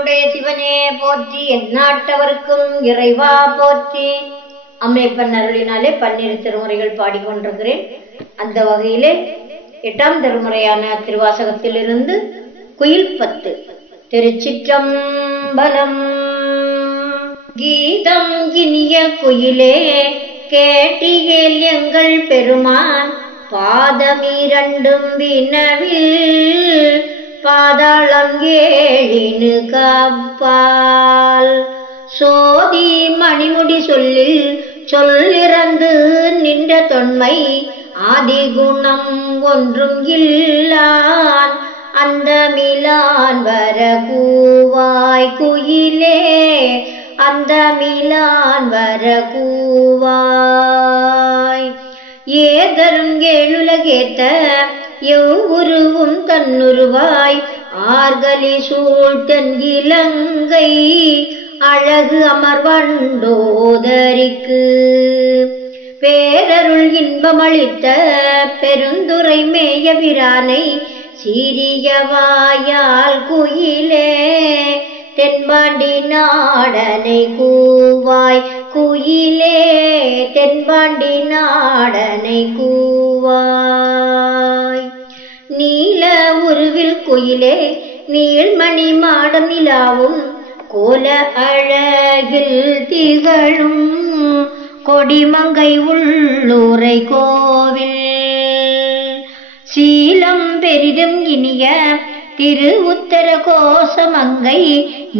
எந்நாட்டுடைய சிவனே போற்றி, எந்நாட்டவர்க்கும் இறைவா போற்றி. அம்மையப்பன் அருளினாலே 12 திருமுறைகள் பாடிக்கொண்டிருக்கிறேன். அந்த வகையிலே 8ஆம் திருமுறையான திருவாசகத்திலிருந்து குயில் 10. திருச்சிற்றம்பலம். கீதம் இனிய குயிலே கேட்டியேல் எங்கள் பெருமான் பாதமிரண்டும் வினவில் பாதாளம் 7 கப்பால் சோதி மணிமுடி சொல்லில் சொல்லிறந்து நின்ற தொன்மை ஆதிகுணம் ஒன்றும் இல்லான் அந்த மிலான் வர கூவாய் குயிலே அந்த மிலான் வர கூவாய். ஏதரும் ஏழுலகேத்த எவ்வுருவும் தன்னுருவாய் ஆர்கலி சூழ்த்தன் இலங்கை அழகு அமர்வண்டோதரிக்கு பேரருள் இன்பமளித்த பெருந்துரை மேய பிரானை சீரியவாயால் குயிலே தென்பாண்டி நாடனை கூவாய் குயிலே தென்பாண்டி நாடனை கூவாய். நீல உருவில் குயிலே நீள்மணி மாடம் நிலாவும் கோல அழகில் திகழும் கொடிமங்கை உள்ளூரை கோவில் சீலம் பெரிதும் இனிய திரு உத்தர கோசமங்கை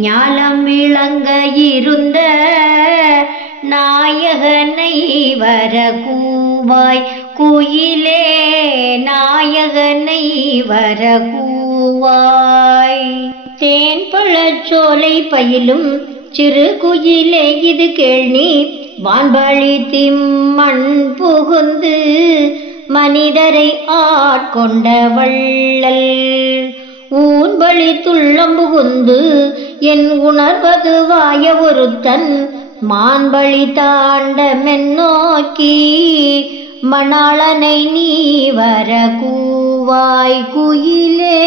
ஞாலம் விளங்க இருந்த நாயகனை வர கூவாய் குயிலே நாயகனை வர கூவாய். தேன் பழச்சோலை பயிலும் சிறு குயிலே இது கேள்வி வான்பழி திம்மண் புகுந்து மனிதரை ஆட்கொண்ட வள்ளல் ஊன்பழி துள்ளம் புகுந்து என் உணர்வது வாய ஒருத்தன் மான்பழி தாண்ட மென்னோக்கி மணாளனை நீ வர கூவாய் குயிலே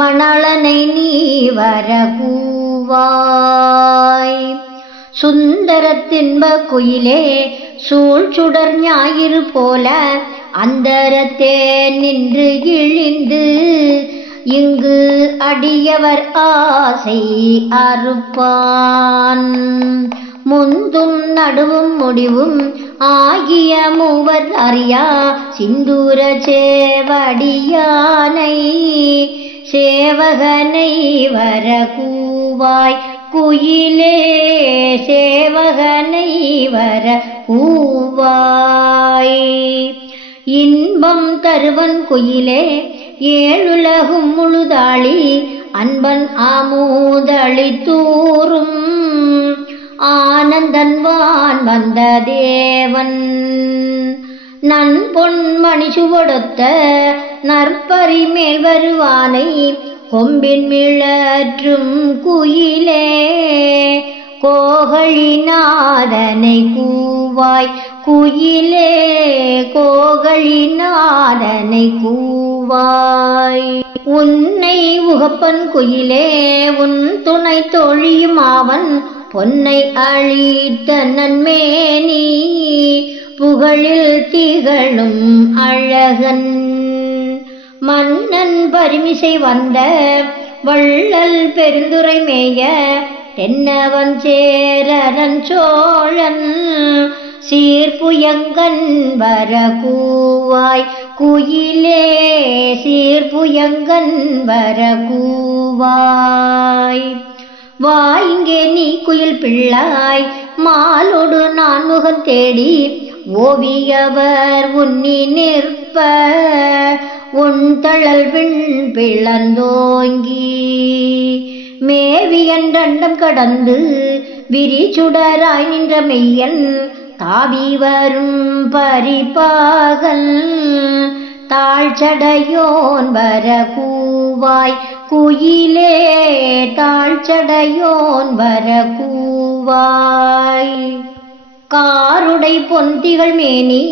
மணாளனை நீ வர கூவாய். சுந்தர தின்ப குயிலே சூழ்சுடர் ஞாயிறு போல அந்தரத்தே நின்று இழிந்து இங்கு அடியவர் ஆசை அறுப்பான் முந்தும் நடுவும் முடிவும் ஆகிய மூவர் அறியா சிந்தூர சேவடியானை சேவகனை வர கூவாய் குயிலே சேவகனை வர கூவாய். இன்பம் தருவன் குயிலே ஏழுலகும் முழுதாளி அன்பன் ஆமூதளி தூரும் ஆனந்தன்வான் வந்த தேவன் நன்பொன் மணிசுவொடுத்த நற்பரி மேல் வருவானை கொம்பின் மிளற்றும் குயிலே கோகழிநாதனை கூவாய் குயிலே கோகழிநாதனை கூவாய். உன்னை உகப்பன் குயிலே உன் துணை தோழியும் ஆவன் பொன்னை அழித்த நன்மேனி புகழில் திகழும் அழகன் மன்னன் பரிமிசை வந்த வள்ளல் பெருந்துரை மேய தென்னவன் சேரன் சோழன் சீர்புயங்கன் வர கூவாய் குயிலே சீர்புயங்கன் வர கூவாய். வாயிங்கே நீ குயில் பிள்ளாய் மாலோடு நான் முகம் தேடி ஓவியவர் உன்னி நிற்ப உன் தழல் விண் பிளந்தோங்கி மேவியன் தண்டம் கடந்து விரிச்சுடராய் நின்ற மெய்யன் தாவி வரும் பரிபாகல் தாழ்ச்சடையோன் வர கூவாய் குயிலே தாழ்ச்சடையோன் வர கூவாய். காருடை பொந்திகள் மேனி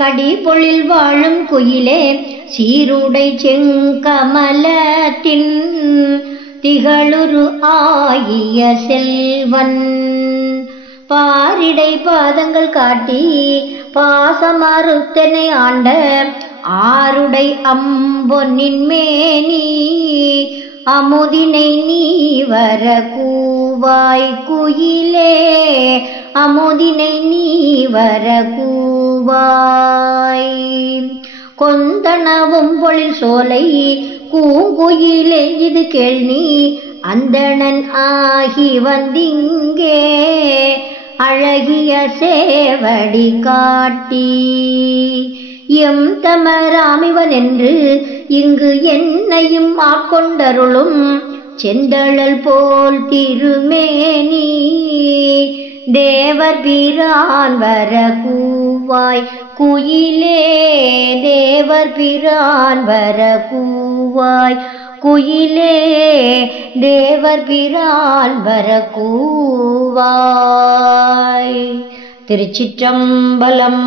கடி பொழில் வாழும் குயிலே சீருடை செங்கமலத்தின் திகழுரு ஆகிய செல்வன் பாரிடை பாதங்கள் காட்டி பாசமறுத்தனை ஆண்ட ஆருடை அம்பொன்னின் மேனி அமுதினை நீ வர கூவாய் குயிலே அமுதினை நீ வர கூவாய் கொந்தனவும் பொழில் சோலை கூங்குயிலே இது கேள்வி அந்தணன் ஆகி வந்திங்கே அழகிய சேவடி காட்டி எம் தமராமிவன் என்று இங்கு என்னையும் ஆட்கொண்டருளும் செந்தழல் போல் திருமேனி தேவர் பிரான் வர கூவாய் குயிலே தேவர் பிரான் வர கூவாய் குயிலே தேவர் பிரான் வர கூவாய். திருச்சிற்றம்பலம்.